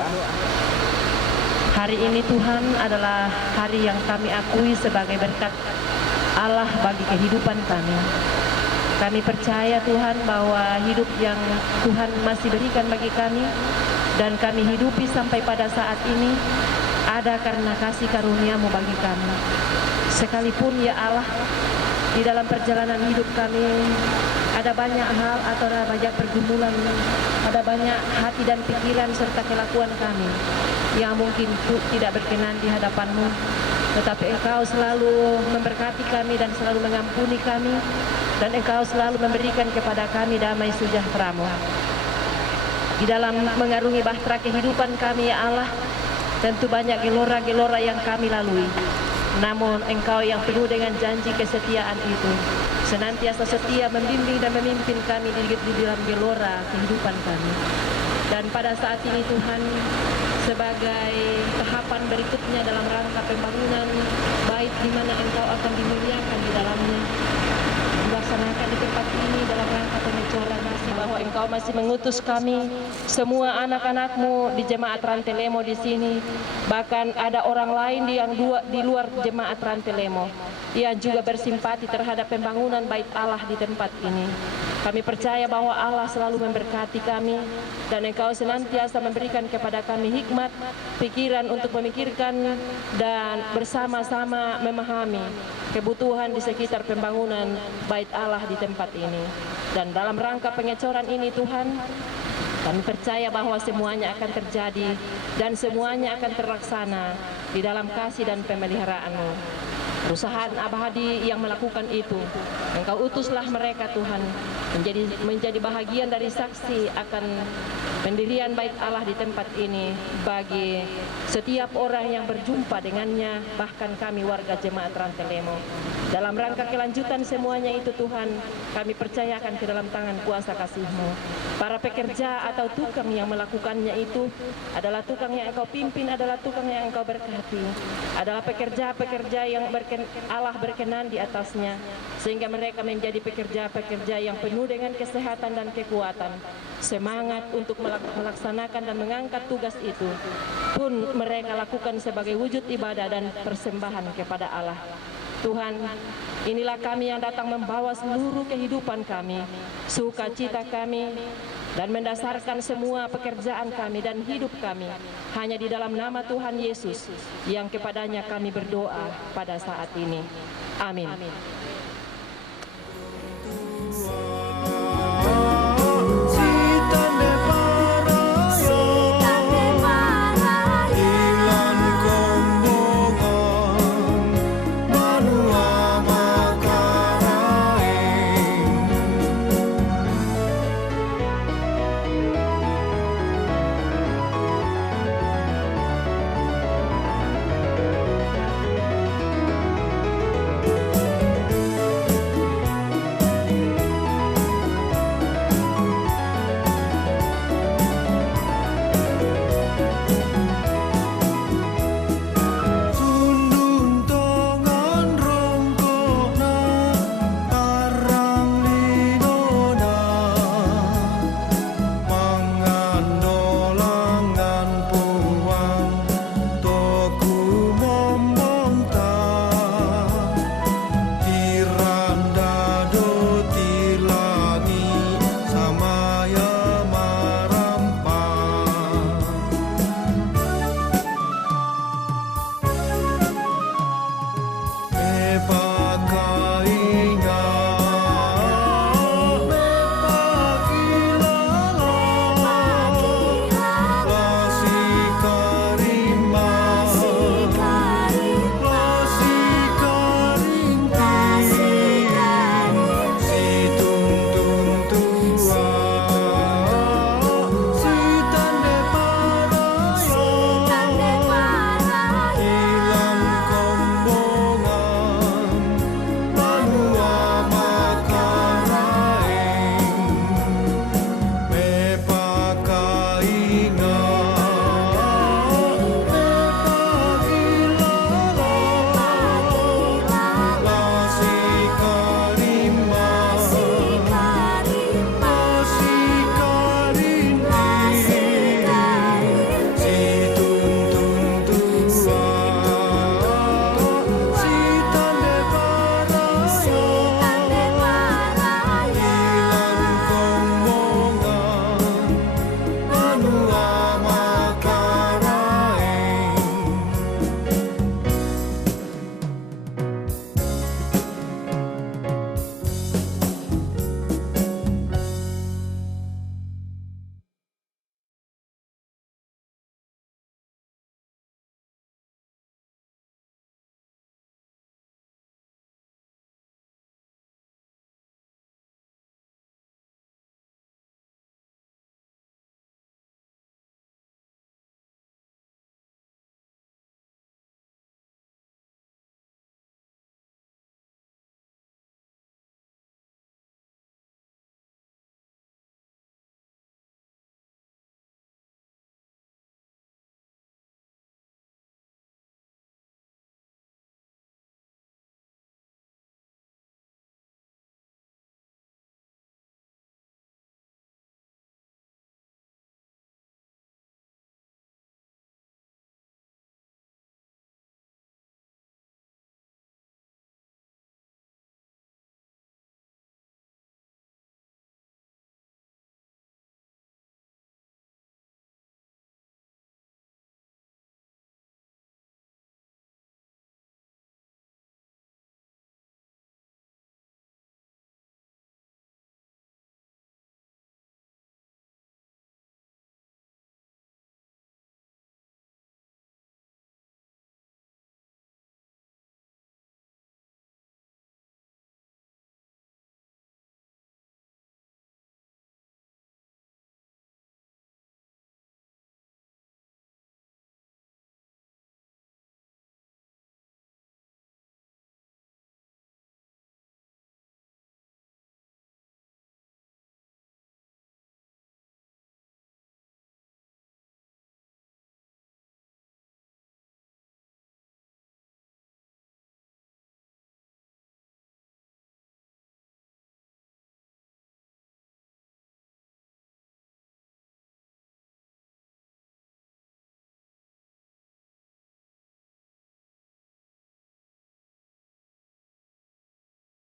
berdoa. Hari ini Tuhan adalah hari yang kami akui sebagai berkat Allah bagi kehidupan kami. Kami percaya Tuhan bahwa hidup yang Tuhan masih berikan bagi kami dan kami hidupi sampai pada saat ini ada karena kasih karunia-Mu bagi kami. Sekalipun ya Allah, di dalam perjalanan hidup kami ada banyak hal atau ada banyak pergumulan, ada banyak hati dan pikiran serta kelakuan kami yang mungkin tidak berkenan di hadapan-Mu, tetapi Engkau selalu memberkati kami dan selalu mengampuni kami, dan Engkau selalu memberikan kepada kami damai sejahtera-Mu. Di dalam mengarungi bahtera kehidupan kami ya Allah, tentu banyak gelora-gelora yang kami lalui, namun Engkau yang penuh dengan janji kesetiaan itu senantiasa setia membimbing dan memimpin kami di dalam gelora kehidupan kami. Dan pada saat ini Tuhan, sebagai tahapan berikutnya dalam rangka pembangunan bait di mana Engkau akan dimuliakan di dalamnya, dilaksanakan di tempat ini dalam rangka pengecoran, bahwa Engkau masih mengutus kami semua anak-anak-Mu di jemaat Rantelemo di sini, bahkan ada orang lain yang di luar jemaat Rantelemo yang juga bersimpati terhadap pembangunan bait Allah di tempat ini. Kami percaya bahwa Allah selalu memberkati kami dan Engkau senantiasa memberikan kepada kami hikmat, pikiran untuk memikirkan dan bersama-sama memahami kebutuhan di sekitar pembangunan bait Allah di tempat ini. Dan dalam rangka pengecoran ini Tuhan, kami percaya bahwa semuanya akan terjadi dan semuanya akan terlaksana di dalam kasih dan pemeliharaan-Mu. Perusahaan abadi yang melakukan itu, Engkau utuslah mereka Tuhan menjadi bahagian dari saksi akan pendirian bait Allah di tempat ini bagi setiap orang yang berjumpa dengannya, bahkan kami warga jemaat Rantelemo. Dalam rangka kelanjutan semuanya itu Tuhan, kami percayakan ke dalam tangan kuasa kasih-Mu. Para pekerja atau tukang yang melakukannya itu adalah tukang yang Engkau pimpin, adalah tukang yang Engkau berkati, adalah pekerja-pekerja yang Allah berkenan di atasnya, sehingga mereka menjadi pekerja-pekerja yang penuh dengan kesehatan dan kekuatan, semangat untuk melaksanakan dan mengangkat tugas itu pun mereka lakukan sebagai wujud ibadah dan persembahan kepada Allah. Tuhan, inilah kami yang datang membawa seluruh kehidupan kami, sukacita kami, dan mendasarkan semua pekerjaan kami dan hidup kami hanya di dalam nama Tuhan Yesus yang kepadanya kami berdoa pada saat ini. Amin.